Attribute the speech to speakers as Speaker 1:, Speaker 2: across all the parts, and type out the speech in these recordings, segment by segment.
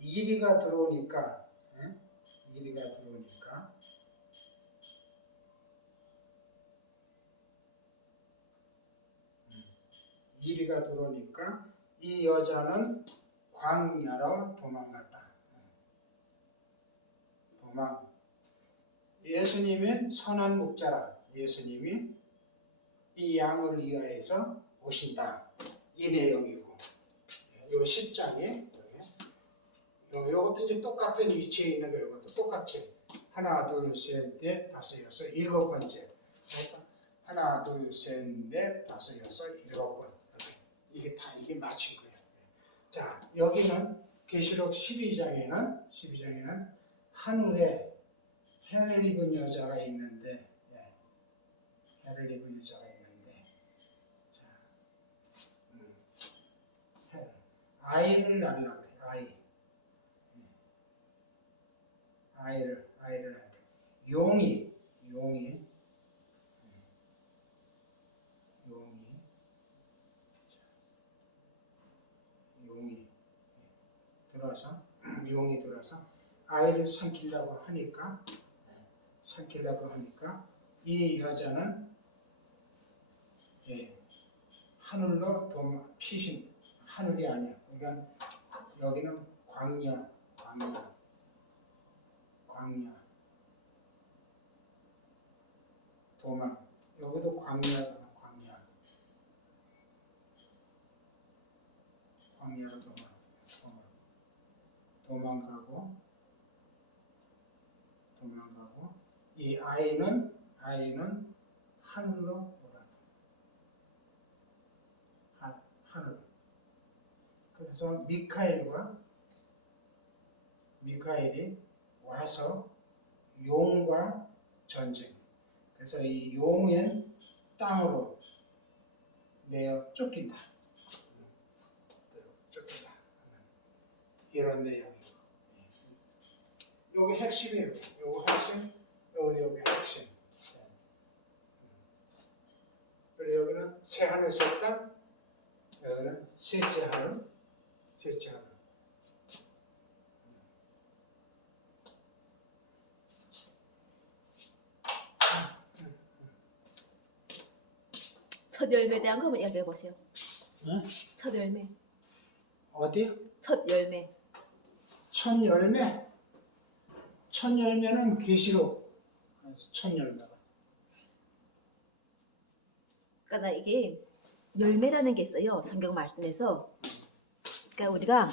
Speaker 1: 이리가 들어오니까 예? 이리가 들어오니까 음, 이리가 들어오니까 이 여자는 광야로 도망갔다. 도망. 예수님은 선한 목자라. 예수님이 이 양을 위하여서 오신다. 이 내용이고. 요 10장에 요것도 이제 똑같은 위치에 있는 거예요. 이것도 똑같이. 하나 둘 셋 넷 다섯 여섯 일곱 번째. 하나 둘 셋 넷 다섯 여섯 일곱 번. 이게 다 이게 맞춘 거예요. 자 여기는 계시록 12장에는 12장에는 하늘에 해를 입은 여자가 있는데 예, 해를 입은 여자가 있는데 자 음, 해 아이를 낳으려 그래 아이 아이를 아이를 낳게 용이 용이. 용이. 자, 용이. 들어서 용이 들어서 아이를 삼키려고 하니까 삼키려고 하니까 이 여자는 예, 하늘로 도망 피신 하늘이 아니야. 그러니까 여기는 광야 광야 광야. 도망. 여기도 광야 광야. 광야로 도망 도망. 도망가고 도망가고. 이 아이는 아이는 하늘로 올라 하, 하늘. 그래서 미카엘과 미카엘이 와서 용과 전쟁. 그래서 이 용은 땅으로 내어 쫓긴다. 쫓긴다. 이런 내용이고. 여기 핵심이에요. 요거 핵심, 여기 여기 핵심. 그리고 여기는 새 하늘 새 땅, 여기는 셋째 하늘, 셋째 하늘.
Speaker 2: 첫 열매에 대한 거 한번 이야기해 보세요.
Speaker 1: 응?
Speaker 2: 첫 열매.
Speaker 1: 어디?
Speaker 2: 첫 열매.
Speaker 1: 첫 열매. 첫 열매는 계시록. 첫 열매가.
Speaker 2: 그러니까 나 이게 열매라는 게 있어요. 성경 말씀에서. 그러니까 우리가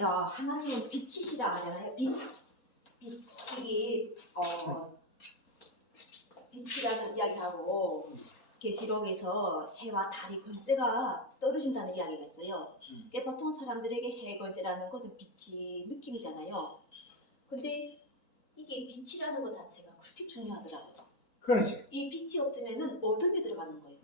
Speaker 2: 야, 하나님은 빛이시라 하잖아요. 빛. 빛 이게 어 빛이라는 이야기하고 계시록에서 해와 달이 권세가 떨어진다는 이야기가 있어요.
Speaker 1: 음.
Speaker 2: 그러니까 보통 사람들에게 해 권세라는 것은 빛이 느낌이잖아요. 근데 이게 빛이라는 것 자체가 그렇게 중요하더라고요.
Speaker 1: 그렇지.
Speaker 2: 이 빛이 없으면은 어둠이 들어가는 거예요.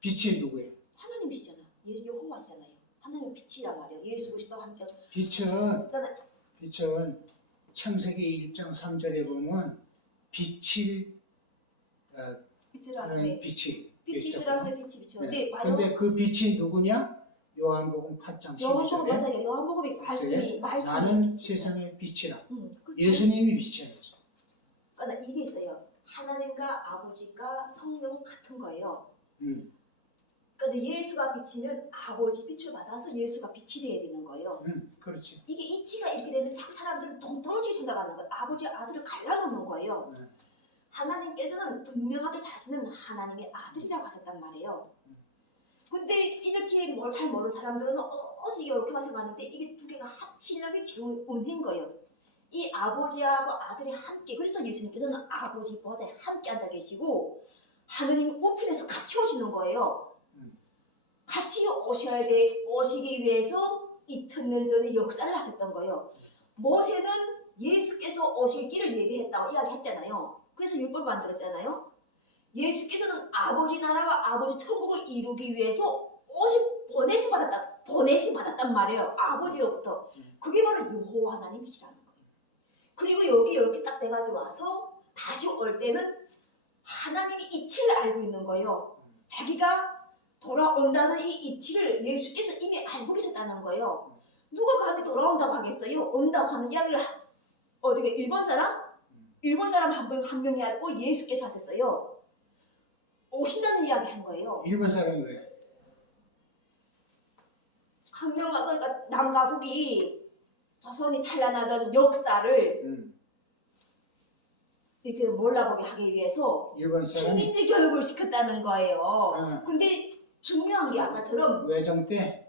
Speaker 1: 빛이 누구예요?
Speaker 2: 하나님이시잖아. 예, 여호와시잖아요. 하나님 빛이란 말이에요. 예수 그리스도와 함께.
Speaker 1: 빛은
Speaker 2: 그러니까
Speaker 1: 빛은 창세기 1장 3절에 보면 빛이 어,
Speaker 2: 빛을
Speaker 1: 하는
Speaker 2: 하세요.
Speaker 1: 빛이
Speaker 2: 빛이. 있으라서 빛이 비쳐.
Speaker 1: 네.
Speaker 2: 근데 바로
Speaker 1: 근데 그 빛이 누구냐? 요한복음 8장
Speaker 2: 요한복음
Speaker 1: 12절에
Speaker 2: 맞아요. 요한복음이 말씀이 말씀이
Speaker 1: 나는
Speaker 2: 빛이에요.
Speaker 1: 세상의 빛이라.
Speaker 2: 음, 그렇죠.
Speaker 1: 예수님이 빛이야.
Speaker 2: 그러니까 이게 있어요. 하나님과 아버지가 성령 같은 거예요.
Speaker 1: 음,
Speaker 2: 그런데 예수가 비치면 아버지 빛을 받아서 예수가 빛이 돼야 되는 거예요.
Speaker 1: 음, 그렇지.
Speaker 2: 이게 이치가 이렇게 되면 자꾸 사람들은 동떨어지게 생각하는 거예요. 아버지 아들을 갈라놓는 거예요.
Speaker 1: 네.
Speaker 2: 하나님께서는 분명하게 자신은 하나님의 아들이라고 하셨단 말이에요. 근데 이렇게 뭘 잘 모르는 사람들은 어, 어지 이렇게만 생각하는데 이게 두 개가 게 제일 은혜인 거예요. 이 아버지하고 아들이 함께 그래서 예수님께서는 아버지 보좌에 함께 앉아 계시고 하느님 우편에서 같이 오시는 거예요.
Speaker 1: 음.
Speaker 2: 같이 오셔야 돼 오시기 위해서 2000년 전에 역사를 하셨던 거예요. 모세는 예수께서 오실 길을 예비했다고 이야기했잖아요. 그래서 율법 만들었잖아요. 예수께서는 아버지 나라와 아버지 천국을 이루기 위해서 오시 보내심 받았다 보내심 받았단 말이에요. 아버지로부터 그게 바로 여호와 하나님이시라는 거예요. 그리고 여기 이렇게 딱 돼가지고 와서 다시 올 때는 하나님이 이치를 알고 있는 거예요. 자기가 돌아온다는 이 이치를 예수께서 이미 알고 계셨다는 거예요. 누가 돌아온다고 하겠어요? 온다고 하는 이야기를 하- 어떻게 일본 사람? 일본 사람 한 명 한 명이 하고 예수께서 하셨어요. 오신다는 이야기 한 거예요.
Speaker 1: 일본 사람이 왜?
Speaker 2: 한 명과 그러니까 남과 북이 조선이 찬란하던 역사를
Speaker 1: 음.
Speaker 2: 이렇게 몰라보게 하기 위해서
Speaker 1: 일본
Speaker 2: 식민지 교육을 시켰다는 거예요.
Speaker 1: 어,
Speaker 2: 근데 중요한 게 아까처럼
Speaker 1: 외정 때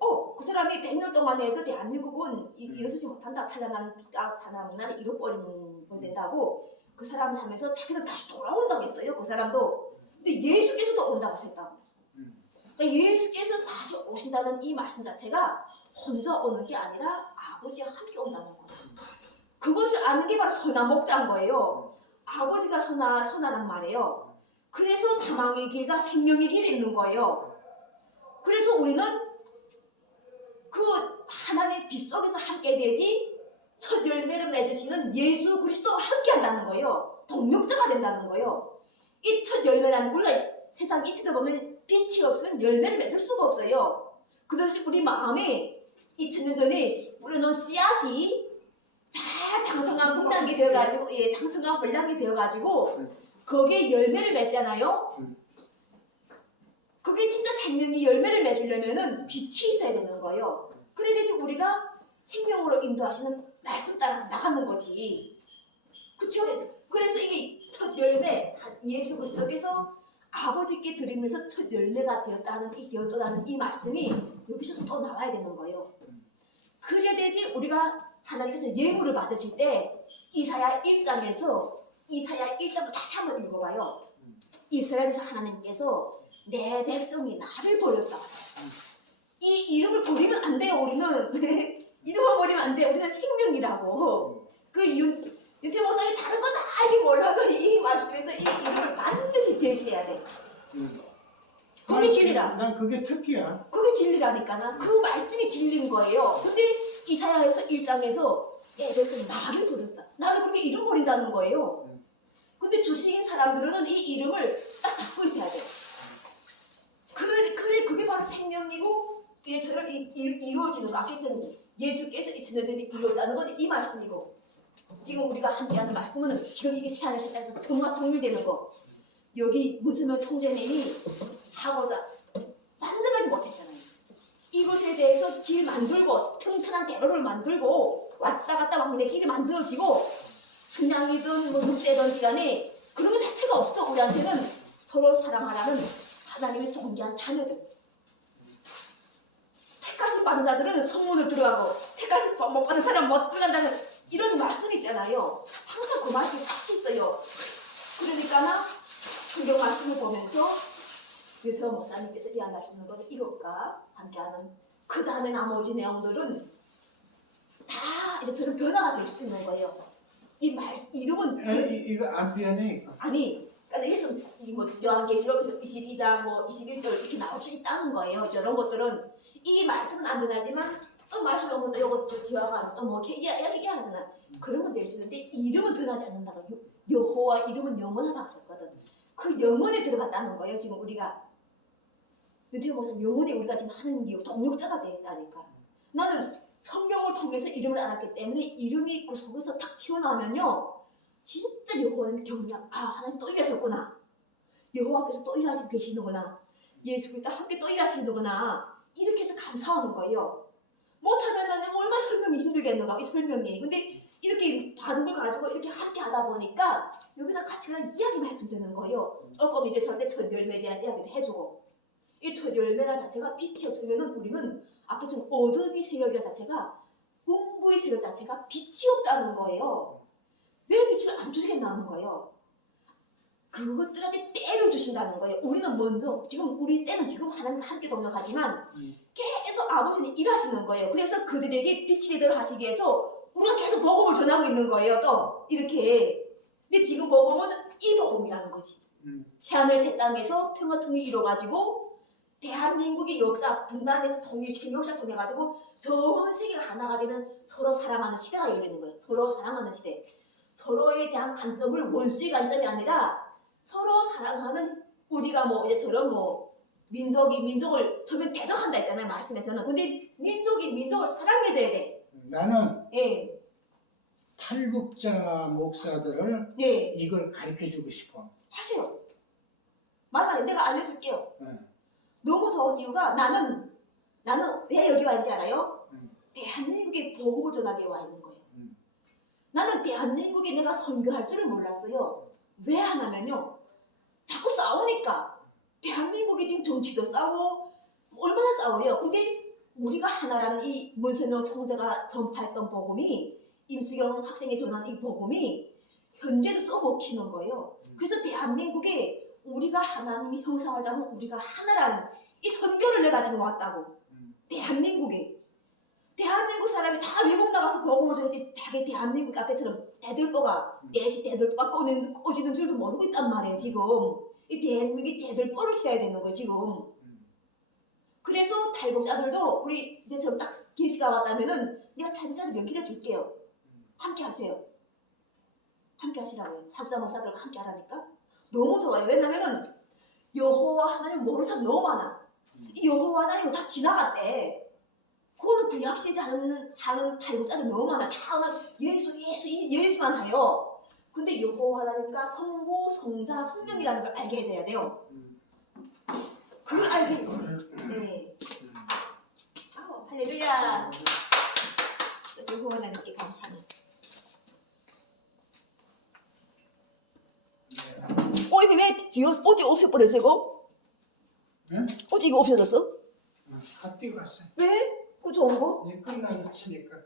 Speaker 2: 어, 그 사람이 100년 동안 해도 대한민국은 이-
Speaker 1: 음.
Speaker 2: 일어서지 못한다. 찬란한 빛과 찬란한 문화를 잃어버리는 된다고 그 사람을 하면서 자기는 다시 돌아온다고 했어요. 그 사람도. 근데 예수께서도 온다고 하셨다고.
Speaker 1: 음.
Speaker 2: 그러니까 예수께서 다시 오신다는 이 말씀 자체가 혼자 오는 게 아니라 아버지와 함께 온다는 거예요. 그것을 아는 게 바로 선한 목자인 거예요. 아버지가 선하, 선하단 말이에요. 그래서 사망의 길과 생명의 길이 있는 거예요. 그래서 우리는 그 빛 속에서 함께 되지 첫 열매를 맺으시는 예수 그리스도와 함께 한다는 거예요. 동력자가 된다는 거예요. 이 첫 열매라는 우리가 세상 이치다 보면 빛이 없으면 열매를 맺을 수가 없어요. 그것이 우리 마음에 2000년 전에 뿌려놓은 씨앗이 잘 장성한 분량이 되어가지고 예 장성한 분량이 되어가지고
Speaker 1: 음.
Speaker 2: 거기에 열매를 맺잖아요.
Speaker 1: 음.
Speaker 2: 그게 진짜 생명이 열매를 맺으려면은 빛이 있어야 되는 거예요. 그래야지 우리가 생명으로 인도하시는 말씀 따라서 나가는 거지. 그쵸? 그래서 이게 첫 열매, 예수 그리스도께서 아버지께 드리면서 첫 열매가 되었다는 이 되었다는 이 말씀이 여기서 또 나와야 되는 거예요. 그래야 되지 우리가 하나님께서 예물을 받으실 때 이사야 1장에서 이사야 1장을 다시 한번 읽어봐요. 이스라엘에서 하나님께서 내 백성이 나를 버렸다. 이 이름을 버리면 안 돼요. 우리는 이름을 버리면 안 돼. 우리는 생명이라고. 그 윤, 윤태 목사님 다른 건다 알기 몰라도 이 말씀에서 이 이름을 반드시 제시해야 돼.
Speaker 1: 음.
Speaker 2: 그게 진리라.
Speaker 1: 난 그게 특기야.
Speaker 2: 그게 진리라니까. 그 말씀이 진리인 거예요. 근데 이사야에서 1장에서 내 백성이 나를 버렸다. 나를 그렇게 이름 버린다는 거예요. 근데 주식인 사람들은 이 이름을 딱 잡고 있어야 돼. 그, 그래, 그게 바로 생명이고, 얘처럼 이, 이, 이루어지는 거. 아까처럼 예수께서 2000년 전에 이루었다는 건 이 말씀이고, 지금 우리가 함께하는 말씀은 지금 이게 새하늘 세상에서 평화 통일되는 거. 여기 문수명 총재님이 하고자 완전하게 못했잖아요. 이것에 대해서 길 만들고, 튼튼한 대로를 만들고, 왔다 갔다 막내 길이 만들어지고, 순양이든 뭐 늑대든 간에 그런 것 자체가 없어 우리한테는 서로 사랑하라는 하나님의 존귀한 자녀들 택하신 받은 자들은 성문을 들어가고 택하신 못 받은 사람 못 들어간다는 이런 말씀이 있잖아요 항상 그 말씀이 같이 있어요 그러니까 성경 말씀을 보면서 유태원 목사님께서 이야기하시는 것은 이것과 함께하는 그 다음에 나머지 내용들은 다 이제 저런 변화가 될 수 있는 거예요 이 말, 이름은
Speaker 1: 아, 이, 이거 안 변해.
Speaker 2: 아니, 그러니까 예수 이뭐 요한계시록에서 22장 뭐 21절 이렇게 나올 수 있다는 거예요. 이런 것들은 이 말씀은 안 변하지만 또 오면 또 이거 지어가 또뭐 이렇게 이야기 얘기하잖아. 그러면 될수 있는데 이름은 변하지 않는다고. 요- 여호와 이름은 영원하다 하셨거든. 그 영원에 들어갔다는 거예요. 지금 우리가 유태호 목사님 영원히 우리가 지금 하는 이유 동력자가 되었다니까. 나는 성경을 통해서 이름을 알았기 때문에 이름이 그 속에서 탁 튀어나오면요. 진짜 여호와는 경량 아 하나님 또 일하셨구나 여호와께서 또 일하시고 계시는구나 예수 그리스도 함께 또 일하시는구나 이렇게 해서 감사하는 거예요. 못하면은 얼마나 설명이 힘들겠는가 이 설명이 근데 이렇게 받은 걸 가지고 이렇게 함께 하다 보니까 여기다 같이 그냥 이야기만 해주면 되는 거예요. 조금 이제 절대 첫 열매에 대한 이야기도 해주고. 이 첫 열매라 자체가 빛이 없으면은 우리는 아까처럼 어둠의 세력이라 자체가 공부의 세력 자체가 빛이 없다는 거예요. 왜 빛을 안 주시겠다는 거예요. 그것들에게 때를 주신다는 거예요. 우리는 먼저 지금 우리 때는 지금 하나님과 함께 동력하지만
Speaker 1: 음.
Speaker 2: 계속 아버지는 일하시는 거예요. 그래서 그들에게 빛이 되도록 하시기 위해서 우리가 계속 복음을 전하고 있는 거예요. 또 이렇게. 근데 지금 복음은 이 복음이라는 거지.
Speaker 1: 음.
Speaker 2: 새하늘 새 땅에서 평화 통일 이루어가지고 대한민국의 역사 분단에서 통일시킨 역사 통해가지고 전 세계가 하나가 되는 서로 사랑하는 시대가 열리는 거예요. 서로 사랑하는 시대. 서로에 대한 관점을 원수의 관점이 아니라 서로 사랑하는 우리가 뭐 이제 저런 뭐 민족이 민족을 처음에 대적한다 했잖아요 말씀에서는. 근데 민족이 민족을 사랑해줘야 돼.
Speaker 1: 나는
Speaker 2: 예,
Speaker 1: 탈북자 목사들을
Speaker 2: 예,
Speaker 1: 이걸 가르쳐 주고 싶어.
Speaker 2: 하세요. 맞아, 내가 알려줄게요.
Speaker 1: 예.
Speaker 2: 너무 좋은 이유가 나는 나는 왜 여기 와 있는지 알아요?
Speaker 1: 음.
Speaker 2: 대한민국에 복음을 전하게 와 있는 거예요.
Speaker 1: 음.
Speaker 2: 나는 대한민국에 내가 선교할 줄을 몰랐어요. 왜 하냐면요. 자꾸 싸우니까 대한민국이 지금 정치도 싸우고 얼마나 싸워요. 근데 우리가 하나라는 이 문세명 총재가 전파했던 복음이 임수경 학생이 전한 이 복음이 현재도 써먹히는 거예요. 그래서 대한민국에 우리가 하나님이 형상을 담은 우리가 하나라는 이 선교를 내가 지금 왔다고.
Speaker 1: 음.
Speaker 2: 대한민국에. 대한민국 사람이 다 외국 나가서 복음을 전했지 자기 대한민국 앞에처럼 대들보가
Speaker 1: 음.
Speaker 2: 내시 대들보가 꺼지는, 꺼지는 줄도 모르고 있단 말이에요 지금. 이 대한민국이 대들보를 세야 되는 거예요 지금.
Speaker 1: 음.
Speaker 2: 그래서 탈북자들도 우리 이제 저딱 계시가 왔다면은 내가 탈북자들 연기해 줄게요. 함께 하세요. 함께 하시라고요. 탈북자 목사들과 함께 하라니까. 너무 좋아요. 왜냐면은 여호와 하나님 모르는 사람 너무 많아. 이 여호와 하나님은 다 지나갔대. 그거는 구약 시대 하는, 하는 탈북자들 너무 많아. 다 그냥 예수, 예수, 이- 예수만 해요. 근데 여호와 하나님과 성부, 성자, 성령이라는 걸 알게 해줘야 돼요.
Speaker 1: 음.
Speaker 2: 그걸 알게.
Speaker 1: 음.
Speaker 2: 네. 아우, 할렐루야. 여호와 하나님께 감사합니다.
Speaker 1: 네.
Speaker 2: 어, 이거 왜 지금 어제 없애버렸어, 이거?
Speaker 1: 응?
Speaker 2: 어제 이거 없어졌어?
Speaker 1: 다 뛰어갔어.
Speaker 2: 왜? 그 좋은 거?
Speaker 1: 이 끝나고 치니까